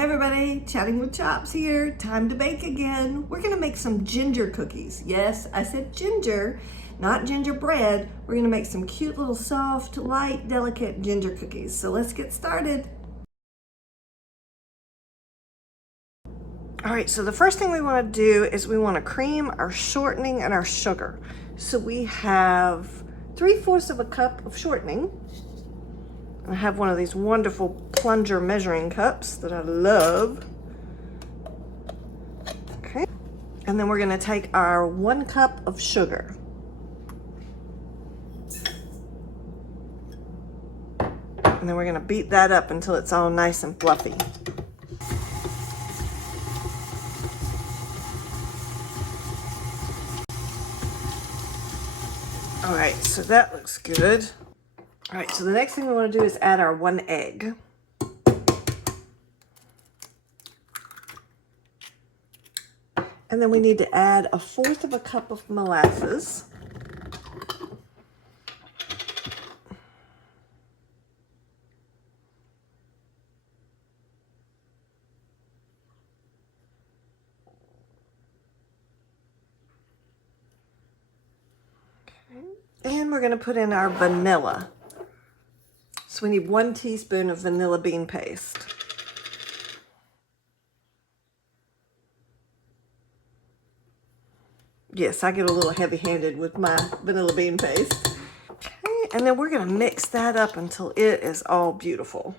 Hey everybody, Chatting with Chops here. Time to bake again. We're gonna make some ginger cookies. Yes, I said ginger, not gingerbread. We're gonna make some cute little soft, light, delicate ginger cookies. So let's get started. All right, so the first thing we wanna do is we wanna cream our shortening and our sugar. So we have 3/4 of a cup of shortening. I have one of these wonderful plunger measuring cups that I love. Okay, and then we're gonna take our 1 cup of sugar. And then we're gonna beat that up until it's all nice and fluffy. All right, so that looks good. All right, so the next thing we want to do is add our 1 egg. And then we need to add 1/4 of a cup of molasses. Okay. And we're going to put in our vanilla. So we need 1 teaspoon of vanilla bean paste. Yes, I get a little heavy-handed with my vanilla bean paste. Okay, and then we're gonna mix that up until it is all beautiful.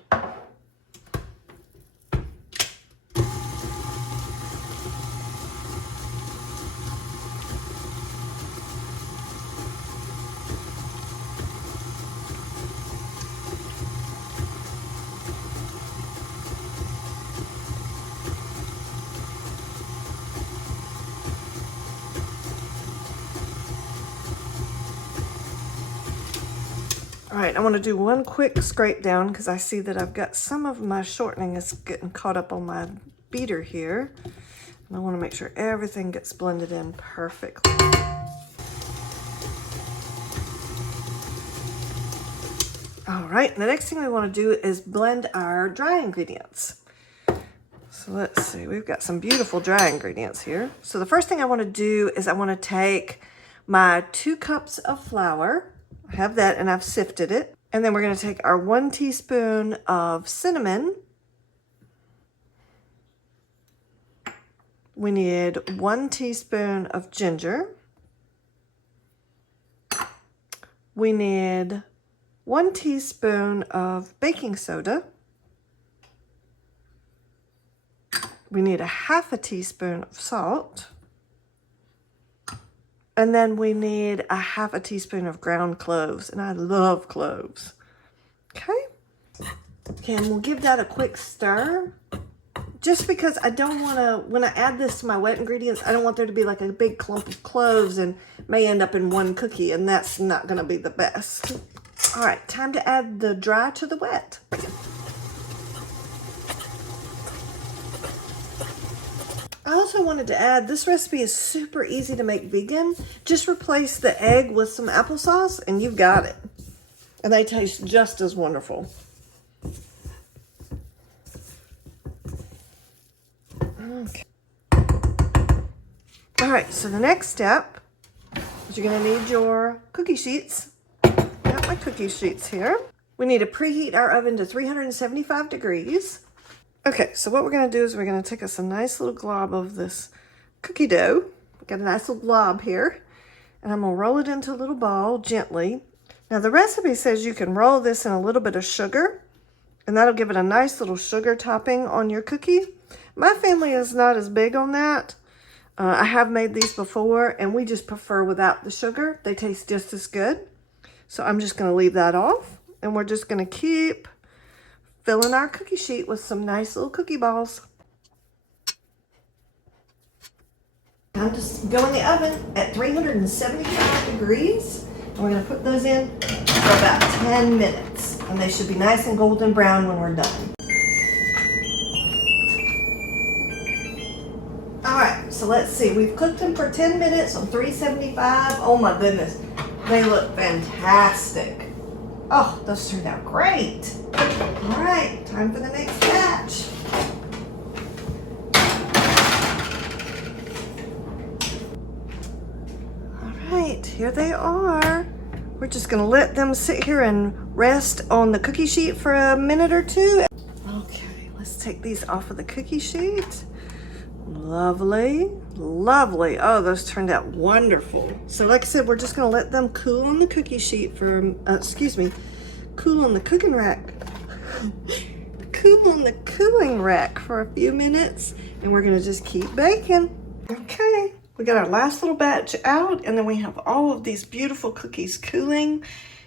All right, I want to do one quick scrape down because I see that I've got some of my shortening is getting caught up on my beater here. And I want to make sure everything gets blended in perfectly. All right, the next thing we want to do is blend our dry ingredients. So let's see, we've got some beautiful dry ingredients here. So the first thing I want to do is I want to take my 2 cups of flour. I have that and I've sifted it. And then we're going to take our 1 teaspoon of cinnamon. We need 1 teaspoon of ginger. We need 1 teaspoon of baking soda. We need 1/2 teaspoon of salt. And then we need 1/2 teaspoon of ground cloves, and I love cloves. Okay. Okay, and we'll give that a quick stir. Just because I don't want to, when I add this to my wet ingredients, I don't want there to be like a big clump of cloves and may end up in one cookie, and that's not going to be the best. All right, time to add the dry to the wet. I also wanted to add, this recipe is super easy to make vegan. Just replace the egg with some applesauce and you've got it. And they taste just as wonderful. Okay. All right, so the next step is you're gonna need your cookie sheets. Got my cookie sheets here. We need to preheat our oven to 375 degrees. Okay, so what we're going to do is we're going to take us a nice little glob of this cookie dough. We've got a nice little glob here. And I'm going to roll it into a little ball gently. Now the recipe says you can roll this in a little bit of sugar. And that'll give it a nice little sugar topping on your cookie. My family is not as big on that. I have made these before and we just prefer without the sugar. They taste just as good. So I'm just going to leave that off. And we're just going to keep filling our cookie sheet with some nice little cookie balls. Now just go in the oven at 375 degrees. And we're going to put those in for about 10 minutes. And they should be nice and golden brown when we're done. All right, so let's see. We've cooked them for 10 minutes on 375. Oh my goodness, they look fantastic. Oh, those turned out great. All right, time for the next batch. here they are. We're just gonna let them sit here and rest on the cookie sheet for a minute or two. Okay, let's take these off of the cookie sheet. Lovely, lovely. Oh, those turned out wonderful. So like I said, we're just gonna let them cool on the cookie sheet for, cool on the cooking rack. Cool on the cooling rack for a few minutes, and we're gonna just keep baking. Okay, we got our last little batch out, and then we have all of these beautiful cookies cooling.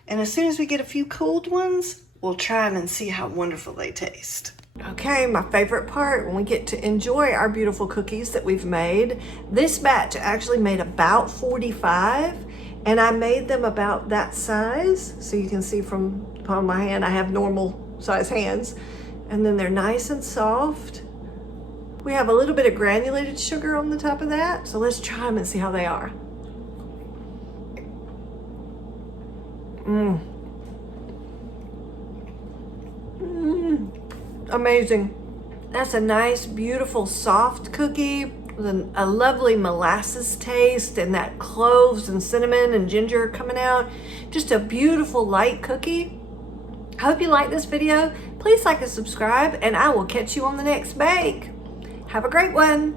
And as soon as we get a few cooled ones, we'll try them and see how wonderful they taste. Okay, my favorite part, when we get to enjoy our beautiful cookies that we've made. This batch actually made about 45, and I made them about that size. So you can see from the palm of my hand, I have normal size hands. And then they're nice and soft. We have a little bit of granulated sugar on the top of that. So let's try them and see how they are. Amazing. That's a nice, beautiful, soft cookie with a lovely molasses taste and that cloves and cinnamon and ginger coming out. Just a beautiful light cookie. I hope you like this video. Please like and subscribe, and I will catch you on the next bake. Have a great one.